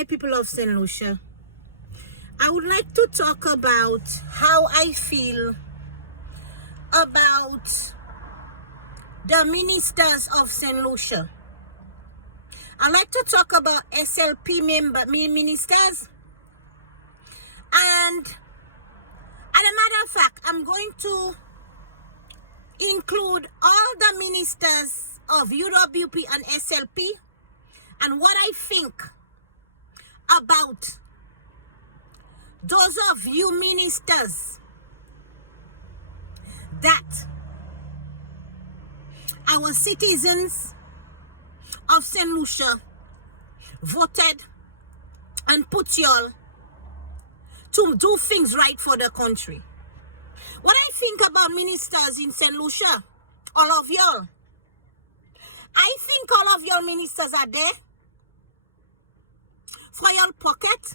my people of St. Lucia. I would like to talk about how I feel about the ministers of St. Lucia. I'd like to talk about SLP ministers. And as a matter of fact, I'm going to include all the ministers of UWP and SLP and what I think about those of you ministers that our citizens of St. Lucia voted and put y'all to do things right for the country. What I think about ministers in St. Lucia, all of y'all, I think all of y'all ministers are there for your pocket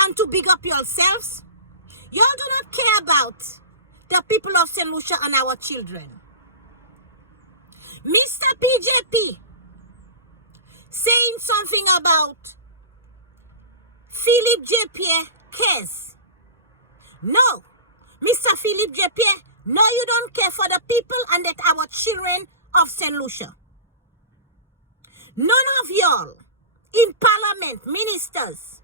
and to big up yourselves. Y'all do not care about the people of St. Lucia and our children. Mr. PJP saying something about Philip J. Pierre cares. No, Mr. Philip J. Pierre, no, you don't care for the people and that our children of St. Lucia. None of y'all in parliament, ministers,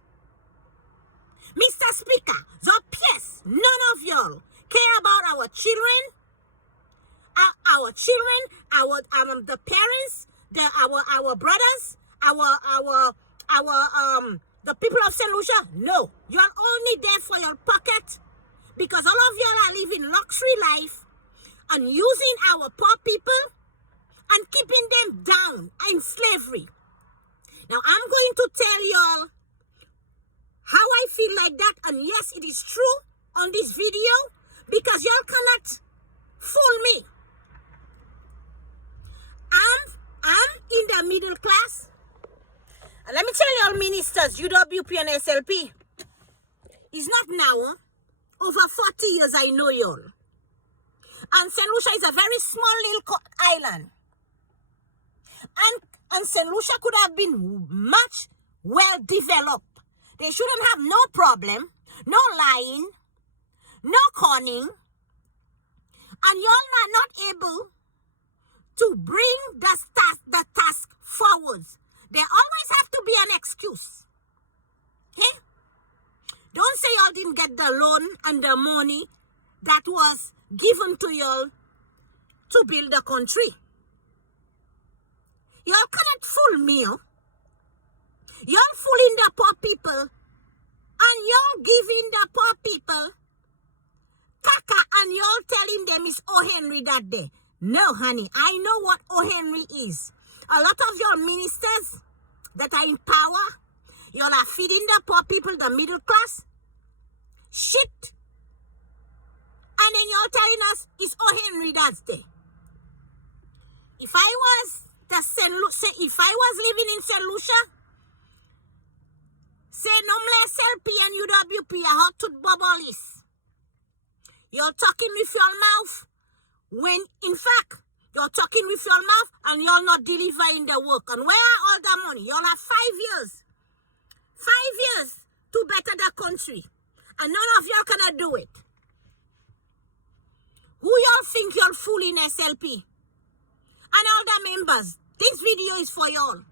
Mr. Speaker, the PS, none of y'all care about our children, the parents, our brothers, the people of St. Lucia. No, you are only there for your pocket because all of y'all are living luxury life and using our poor people and keeping them down in slavery. Now I'm going to tell y'all how I feel like that, and yes, it is true on this video because y'all cannot fool me. I'm in the middle class. And let me tell y'all ministers, UWP and SLP, it's not now. Over 40 years I know y'all. And St. Lucia is a very small little island. And St. Lucia could have been much well developed. They shouldn't have no problem, no lying, no conning. And y'all are not able to bring the task forward. There always have to be an excuse. Okay? Don't say y'all didn't get the loan and the money that was given to y'all to build the country. Y'all cannot fool me. Y'all fooling the poor people and y'all giving the poor people caca and y'all telling them it's O. Henry that day. No, honey, I know what O. Henry is. A lot of your ministers that are in power, y'all are feeding the poor people, the middle class, shit. And then y'all telling us it's O. Henry that day. If I was living in St. Lucia, say no more SLP and UWP, I hot to bubbles. You're talking with your mouth when, in fact, you're talking with your mouth and you're not delivering the work. And where are all the money? Y'all have 5 years. 5 years to better the country. And none of y'all cannot do it. Who y'all think you're fooling SLP? And all the members, this video is for y'all.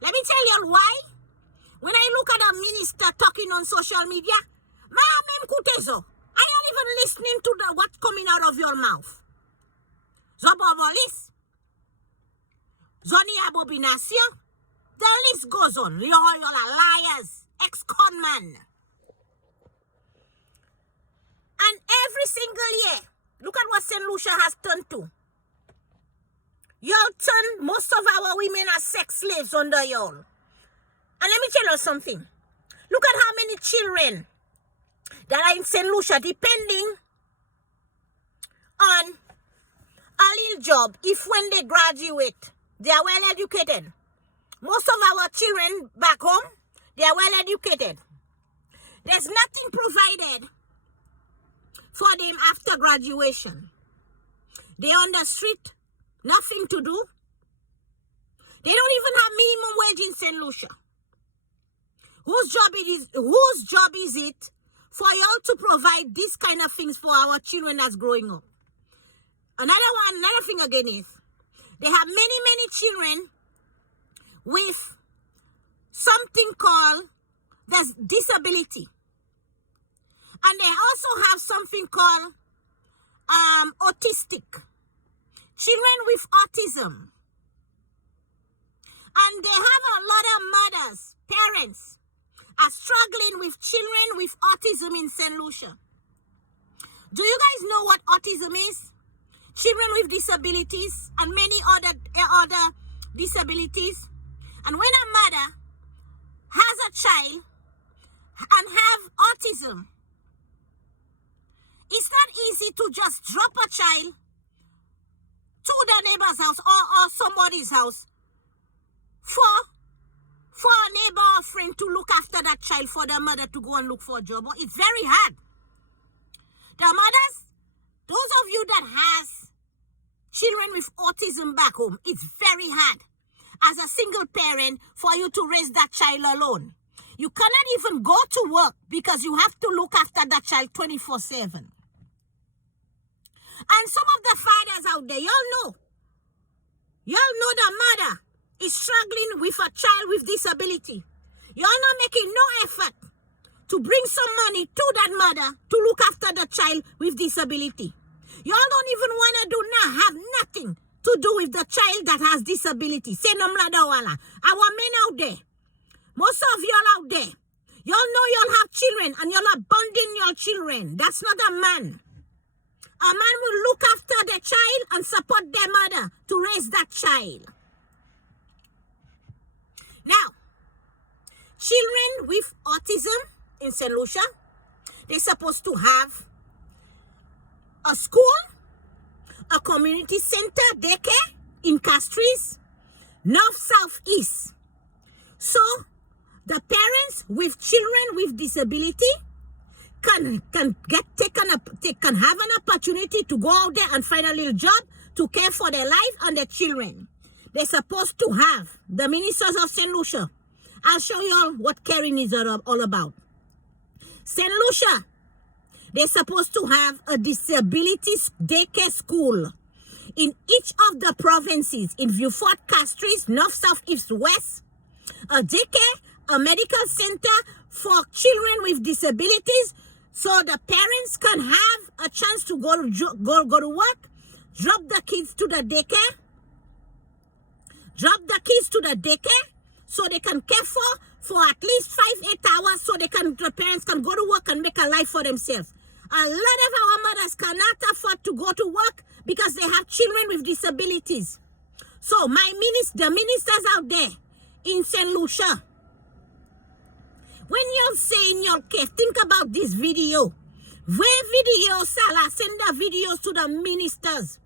Let me tell y'all why. When I look at a minister talking on social media, I am even listening to what's coming out of your mouth. Zobobolis, Zoni Abobinasio, the list goes on. Y'all are liars, ex-conman. And every single year, look at what St. Lucia has turned to. Y'all turn most of our women as sex slaves under y'all. And let me tell you something. Look at how many children that are in St. Lucia depending on a little job. If when they graduate, they are well educated. Most of our children back home, they are well educated. There's nothing provided for them after graduation. They're on the street, nothing to do. They don't even have minimum wage in St. St. Lucia? Whose job is it for y'all to provide these kind of things for our children that's growing up? Another thing again is, they have many children with something called there's disability. And they also have something called autistic. Children with autism. And they have a lot of mothers, parents, are struggling with children with autism in St. Lucia. Do you guys know what autism is? Children with disabilities and many other disabilities. And when a mother has a child and have autism, it's not easy to just drop a child to the neighbor's house or somebody's house for a neighbor or friend to look after that child, for the mother to go and look for a job. It's very hard. The mothers, those of you that has children with autism back home, it's very hard as a single parent for you to raise that child alone. You cannot even go to work because you have to look after that child 24/7. And some of the fathers out there, y'all know the mother is struggling with a child with disability. You're not making no effort to bring some money to that mother to look after the child with disability. Y'all don't even want to have nothing to do with the child that has disability. Say no mladawala. Our men out there, most of y'all out there, y'all know y'all have children and y'all are bonding your children. That's not a man. A man will look after the child and support their mother to raise that child. Now, children with autism in St. Lucia, they're supposed to have a school, a community center, daycare in Castries, north, south, east. So, the parents with children with disability can have an opportunity to go out there and find a little job to care for their life and their children. They're supposed to have the ministers of St. Lucia. I'll show you all what caring is all about. St. Lucia, they're supposed to have a disability daycare school in each of the provinces, in Vieux-Fort, Castries, north, south, east, west. A daycare, a medical center for children with disabilities, so the parents can have a chance to go to work, drop the kids to the daycare, so they can care for at least 5-8 hours, so the parents can go to work and make a life for themselves. A lot of our mothers cannot afford to go to work because they have children with disabilities. So the ministers out there in St. Lucia, when you're saying your case, think about this video. Where video, Salah, send the videos to the ministers.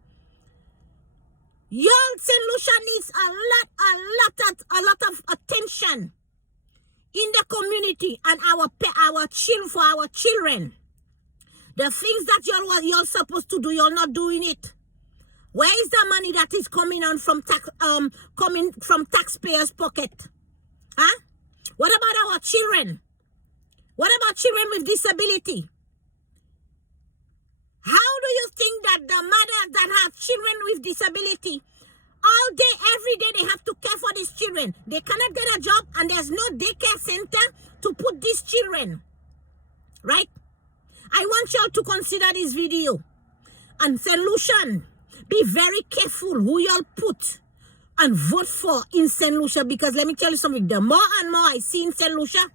Your St. Lucia needs a lot of attention in the community and for our children. The things that you're supposed to do, you're not doing it. Where is the money that is coming from taxpayers' pocket? Huh? What about our children? What about children with disability? How do you think that the mothers that have children with disability, all day, every day, they have to care for these children? They cannot get a job and there's no daycare center to put these children. Right? I want y'all to consider this video. And St. Lucian, be very careful who y'all put and vote for in St. Lucia, because let me tell you something, the more and more I see in St. Lucia,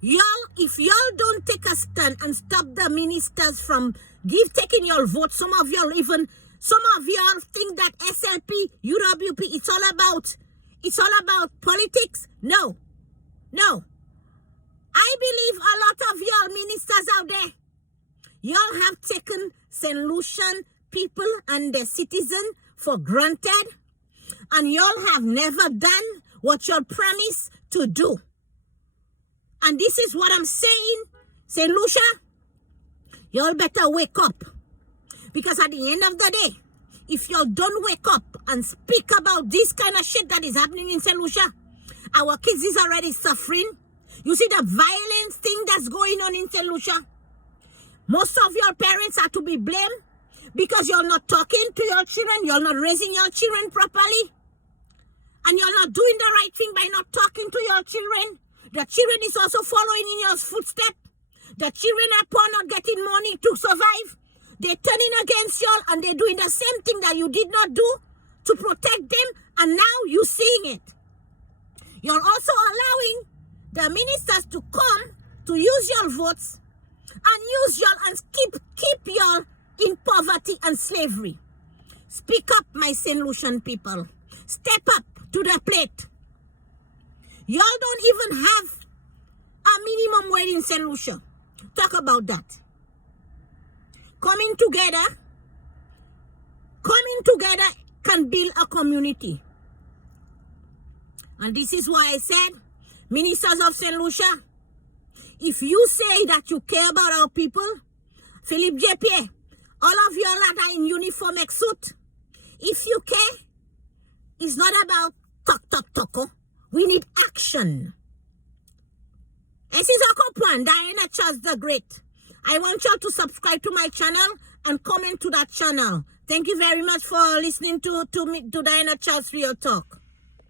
if y'all don't take a stand and stop the ministers from taking your vote, some of y'all think that SLP, UWP, it's all about politics. No. I believe a lot of y'all ministers out there, y'all have taken St. Lucian people and their citizens for granted, and y'all have never done what y'all promised to do. And this is what I'm saying, St. Lucia, y'all better wake up, because at the end of the day, if y'all don't wake up and speak about this kind of shit that is happening in St. Lucia, our kids is already suffering. You see the violence thing that's going on in St. Lucia? Most of your parents are to be blamed because you're not talking to your children, you're not raising your children properly, and you're not doing the right thing by not talking to your children. The children is also following in your footsteps. The children are poor, not getting money to survive. They're turning against y'all, and they're doing the same thing that you did not do to protect them, and now you're seeing it. You're also allowing the ministers to come to use your votes and use y'all and keep y'all in poverty and slavery. Speak up, my St. Lucian people. Step up to the plate. Y'all don't even have a minimum wage in St. Lucia. Talk about that. Coming together can build a community. And this is why I said, ministers of St. Lucia, if you say that you care about our people, Philip J. Pierre, all of you that are in uniform suit, if you care, it's not about talk. We need action. This is Okopwan, Diana Charles the Great. I want y'all to subscribe to my channel and comment to that channel. Thank you very much for listening to Diana Charles Real Talk.